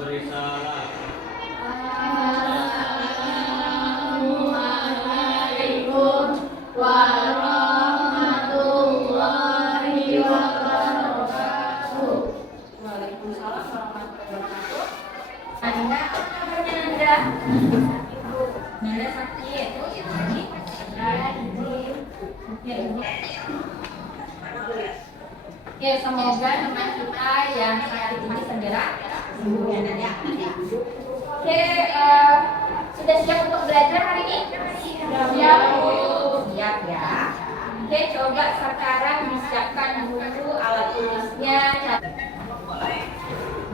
Berisalah. Assalamualaikum warahmatullahi wabarakatuh. Waalaikumsalam warahmatullahi wabarakatuh. Anda, apa kabarnya Nanda? Nanda sakit. Oke, semoga teman kita yang saat ini segera sembuh ya Nanda. Oke, sudah siap untuk belajar hari ini? Siap ya. Oke, coba sekarang disiapkan dulu alat tulisnya.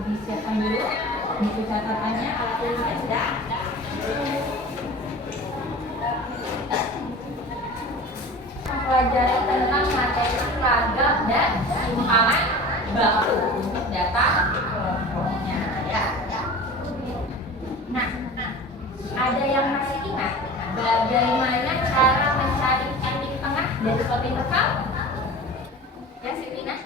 Disiapkan dulu buku catatannya, alat tulisnya sudah. Pelajaran tentang materi ragam dan simpanan baku untuk data kelompoknya ya. Nah, ada yang masih ingat bagaimana cara mencari titik tengah dari suatu interval? Ya, Sivina?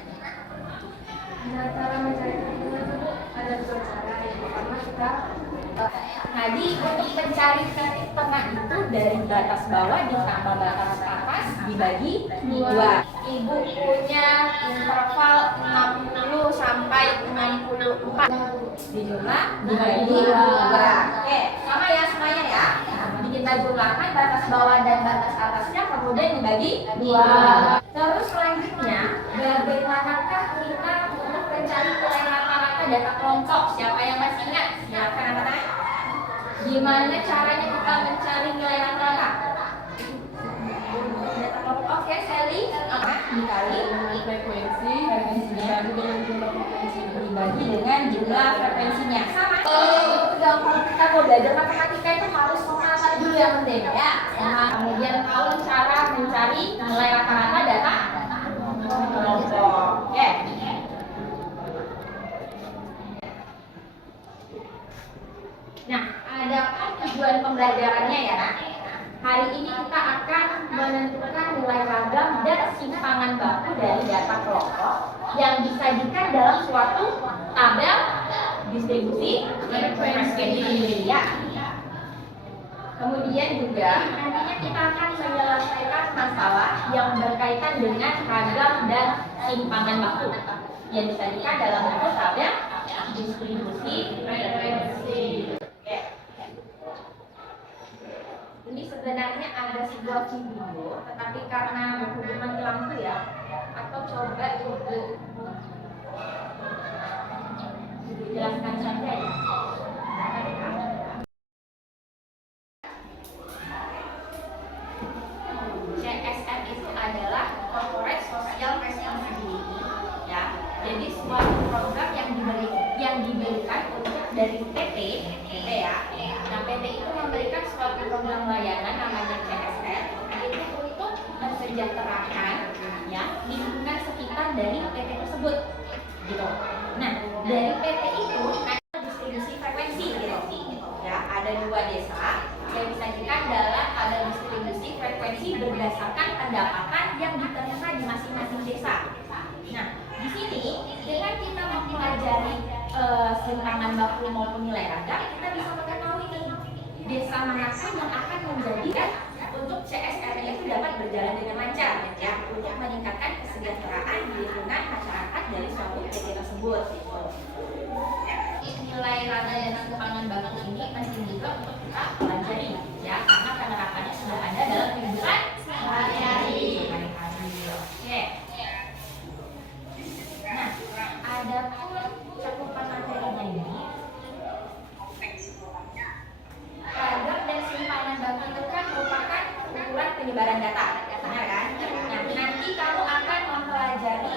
Cara mencari titik tengah itu ada dua cara. Yang pertama kita jadi untuk mencari titik tengah itu dari batas bawah ditambah batas atas dibagi dua. Ibu punya interval 60 sampai 64 dijumlah dibagi dua. Oke, sama ya semuanya ya. Jadi kita jumlahkan batas bawah dan batas atasnya kemudian dibagi dua. Terus selanjutnya, bagaimanakah kita untuk mencari nilai rata-rata data kelompok? Siapa yang masih ingat? Silakan angkat. Gimana caranya kita mencari nilai rata-rata? Data kelompok. Oke, Sally. Dikali frekuensi dibagi dengan jumlah frekuensinya. Sama. Kalau kita mau belajar matematika itu harus mengenal dulu yang penting ya. Kemudian tahu cara mencari nilai rata-rata data kelompok. Oke. Nah, adapun tujuan pembelajarannya ya. Hari ini kita akan menentukan nilai ragam dan simpangan baku dari data kelompok yang disajikan dalam suatu tabel distribusi frekuensi ya. Kemudian juga nantinya kita akan menyelesaikan masalah yang berkaitan dengan ragam dan simpangan baku yang disajikan dalam buku tabel distribusi frekuensi. Ini sebenarnya ada sebuah video, tetapi karena berhubungan di lampu ya, atau coba ibu jelaskan saja ya. CSR itu adalah Corporate Social Responsibility, ya. Jadi suatu program yang diberikan untuk dari PT ya. Nah, PT itu memberikan suatu program layanan namanya CSR itu untuk mensejahterakan ya lingkungan sekitar dari PT tersebut gitu. Nah, dari PT itu ada distribusi frekuensi gitu. Ya, ada dua desa yang disajikan dalam ada distribusi frekuensi berdasarkan pendapatan yang diterima di masing-masing desa. Nah, di sini dengan kita mempelajari simpangan baku maupun nilai ragam, kita bisa mengetahui nih desa manapun yang akan menjadikan untuk CSR-nya itu dapat berjalan dengan lancar ya untuk meningkatkan kesejahteraan di lingkungan masyarakat dari suatu PT tersebut. Nilai ragam dan simpangan baku ini penting juga untuk kita pelajari ya karena penerapannya sudah ada dalam kehidupan sehari-hari. Oke. Nah, ada pun cakupan materinya ini ragam dan simpanan baku itu kan merupakan ukuran penyebaran data, benar kan? Nah, nanti kamu akan mempelajari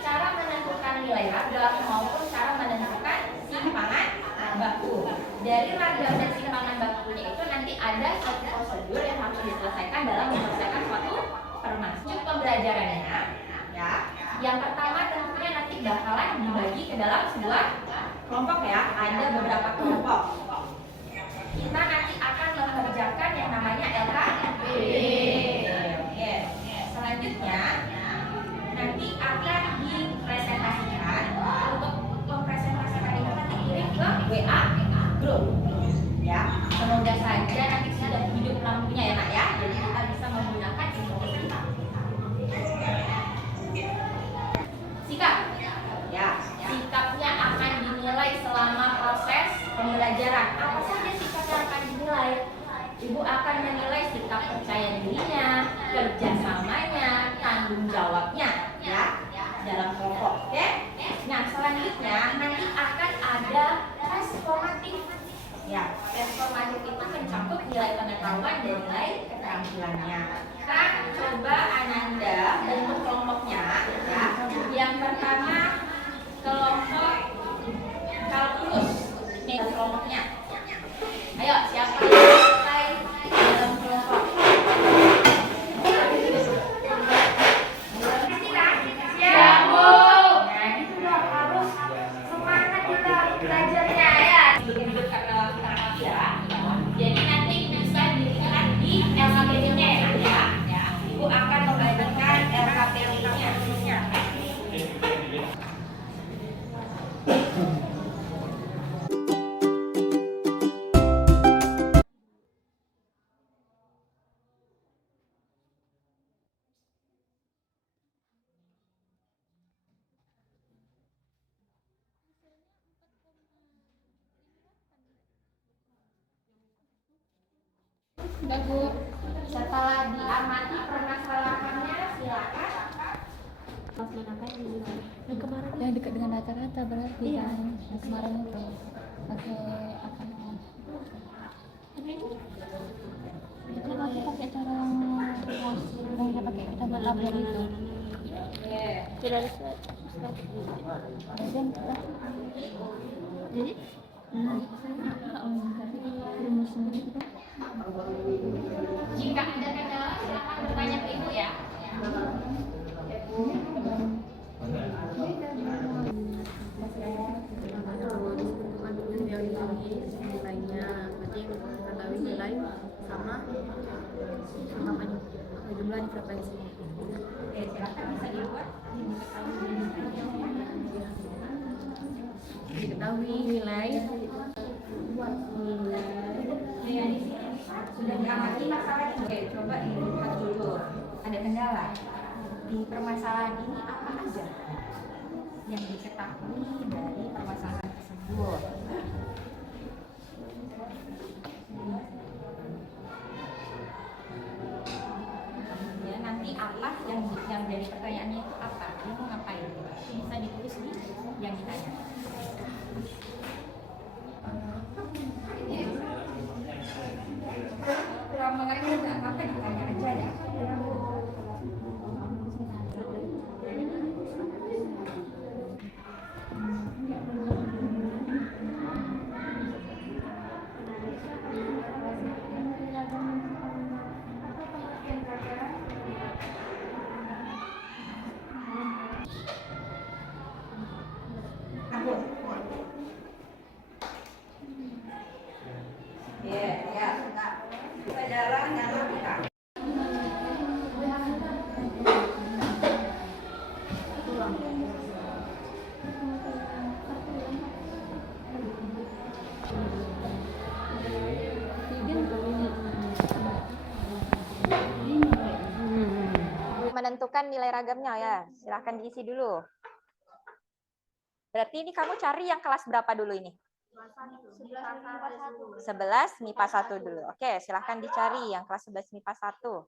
cara menentukan nilai ragam maupun cara menentukan simpanan baku. Dari ragam dan simpanan bakunya itu nanti ada satu prosedur yang harus diselesaikan dalam menyelesaikan suatu permasalahan. Pembelajarannya, ya. Yang pertama tentunya nanti bakalan dibagi ke dalam sebuah kelompok ya. Ada beberapa kelompok. Kita nanti akan mengerjakan yang namanya LKB. Yes. Selanjutnya nanti akan dipresentasikan. Untuk mempresentasikan itu nanti kirim ke WA grup ya. Semoga saja nanti sudah hidup lampunya ya nak ya, jadi kita bisa menggunakan informasi kita. Sikap ya, sikapnya akan dinilai selama proses pembelajaran. Apa saja sikap yang akan dinilai? Ibu akan menilai sikap percaya dirinya, kerjasamanya, tanggung jawabnya ya dalam kelompok. Oke? Nah selanjutnya nanti akan ada tes formatif. Ya, tes formatif itu mencakup nilai pengetahuan dan nilai keterampilannya. Sekarang coba Ananda bentuk kelompoknya ya. Yang pertama kelompok kalkulus. Ini kelompoknya. Ayo siapa yang mulai dalam kelompok? Siap Bu. Nah gitu dong, harus semangat kita belajarnya ya. Duduk ya. Jadi nanti bisa dilihat di LKPD-nya ya. Ibu akan membagikan LKPD-nya. Sudah Bu. Setelah diamati permasalahannya silakan. Yang kemarin yang dekat dengan rata-rata berarti Iya. kan yang kemarin itu pakai apa namanya? Itu kan aku pakai cara yang dia pakai kita berlabel itu. Tidak bisa. Dan jadi Jika ada kendala silakan bertanya ke Ibu ya. nilai sama jumlah di frekuensi. Oke, silakan bisa dibuat. Diketahui nilai Sudah diamati masalah ini. Oke, coba dilihat dulu. Ada kendala di permasalahan ini apa aja yang diketahui dari permasalahan tersebut? Ya, nanti apa yang dari pertanyaannya itu apa? Dia mau ngapain? Bisa ditulis di yang ditanya. Kurang mengerti nggak apa-apa ditanya aja ya. Ya, kita jalan kita. Menentukan nilai ragamnya ya, silahkan diisi dulu. Berarti ini kamu cari yang kelas berapa dulu ini? 11 MIPA 1 dulu. Oke, silahkan dicari yang kelas 11 MIPA 1.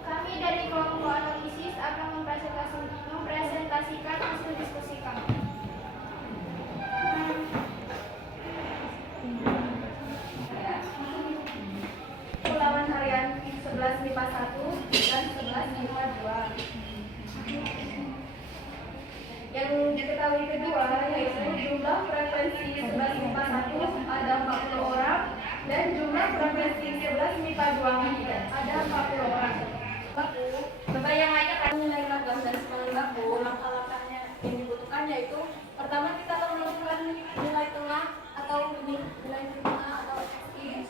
Kami dari kelompok analisis akan mempresentasikan hasil diskusi kami. Ulangan harian 11 MIPA 1 dan 11 MIPA 2. Yang diketahui kedua yaitu jumlah frekuensi 11 MIPA 1 ada 40 orang dan jumlah frekuensi 11 MIPA 2 ada 40 orang. Bapak yang lainnya kan nilai ragam dan skala baku, langkah-langkahnya yang dibutuhkan yaitu pertama kita menentukan nilai tengah atau nilai tengah atau XI.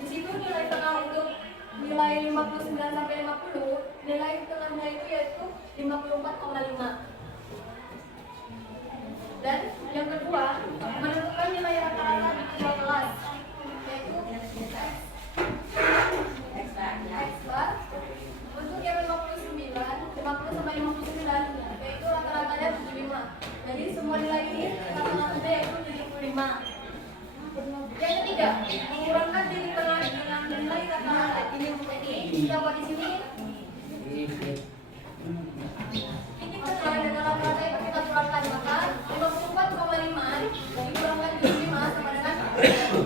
Di situ nilai tengah Mengurangkan titik tengah dengan nilai kata ini kita buat di sini. Titik tengah dengan rata-rata itu kita kurangkan, maka 54,5 dikurangkan 5 sama dengan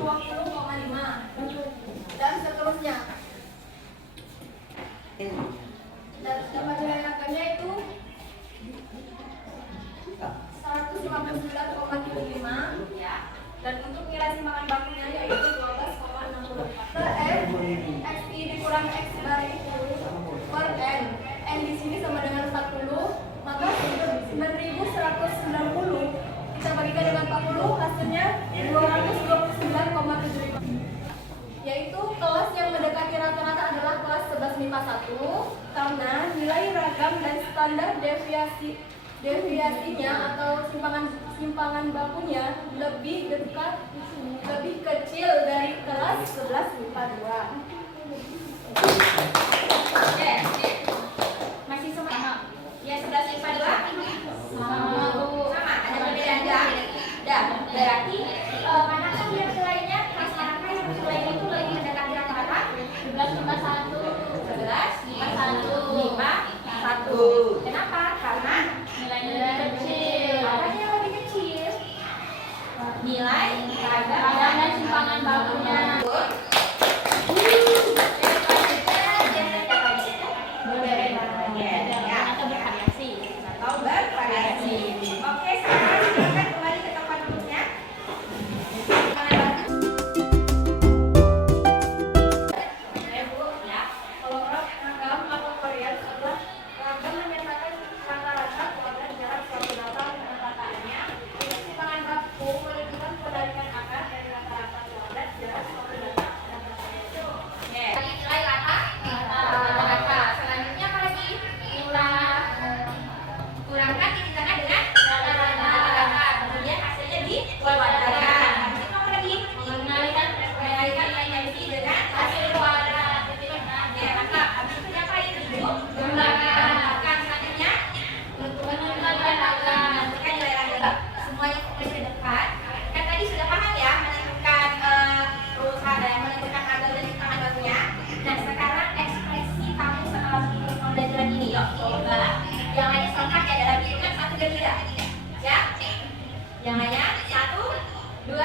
20,5 dan seterusnya. Dan dapat nilai ragamnya itu 159,75 ya. Dan untuk nilai simpangan bakunya yaitu 12,64 per M. X dikurang X bar itu per M. N di sini sama dengan 40, maka 9.190 kita bagikan dengan 40, hasilnya 229,75. Yaitu kelas yang mendekati rata-rata adalah kelas 11 MIPA 1 karena nilai ragam dan standar deviasinya atau simpangan bakunya lebih kecil dari kelas 11 MIPA 2. Oke. Masih sama. Ya 11 IPA 2 sama. Ada perbedaan enggak? Dah. Berarti mana kan yang lainnya kelas manakah yang lain itu lebih mendekati rata-rata? 11 IPA 1. 11 IPA 1. IPA 1. Kenapa? Karena nilainya lebih kecil. Apanya yang lebih kecil? Nilai ragam dan simpangan bakunya. Oke, sekarang silakan kembali ke tempat duduknya. Bu, ya. Kalau ragam atau varian adalah ragam menyatakan rata-rata keluarga jarak suatu data dengan rataannya. Untuk simpangan baku menunjukkan penarikan akar dari rata-rata keluarga jarak suatu data dengan rataannya. Oke, nilai rata. Selanjutnya apa lagi? Nilai kurangkan titik tengah dengan rata-rata. Kemudian hasilnya dikeluarkan. Habis itu apa lagi? Mengalihkan nilai MC dengan hasil keluaran. Oke, lengkap. Habis itu diapain? Jumlahkan. Selanjutnya menentukan nilai ragam. Semuanya fokus ke depan. Kan tadi sudah paham ya menentukan perusahaan dan menentukan ragam dan simpangan bakunya. Nah, sekarang ekspresi kamu setelah pembelajaran ini. Yuk, coba. Yang lainnya selengkap ya dalam hitungan 1, 2, 3. Ya. Yang lainnya 1, 2, 3.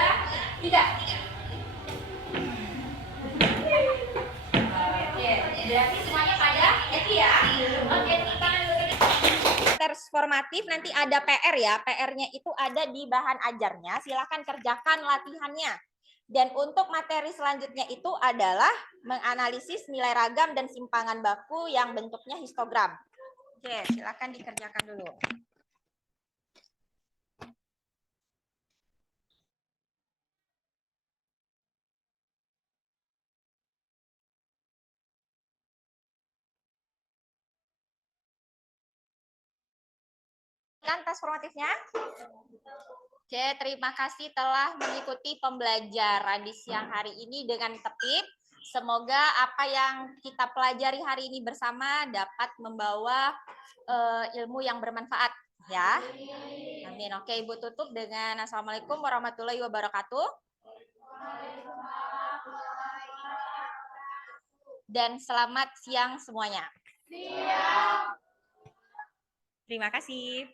Oke, berarti semuanya pada happy ya. Oke, tepuk tangan dulu. Tes formatif nanti ada PR ya. PR-nya itu ada di bahan ajarnya. Silakan kerjakan latihannya. Dan untuk materi selanjutnya itu adalah menganalisis nilai ragam dan simpangan baku yang bentuknya histogram. Oke, silakan dikerjakan dulu. Kan tes formatifnya? Oke, terima kasih telah mengikuti pembelajaran di siang hari ini dengan tertib. Semoga apa yang kita pelajari hari ini bersama dapat membawa ilmu yang bermanfaat ya. Amin. Oke, Ibu tutup dengan Assalamualaikum warahmatullahi wabarakatuh. Dan selamat siang semuanya. Terima kasih.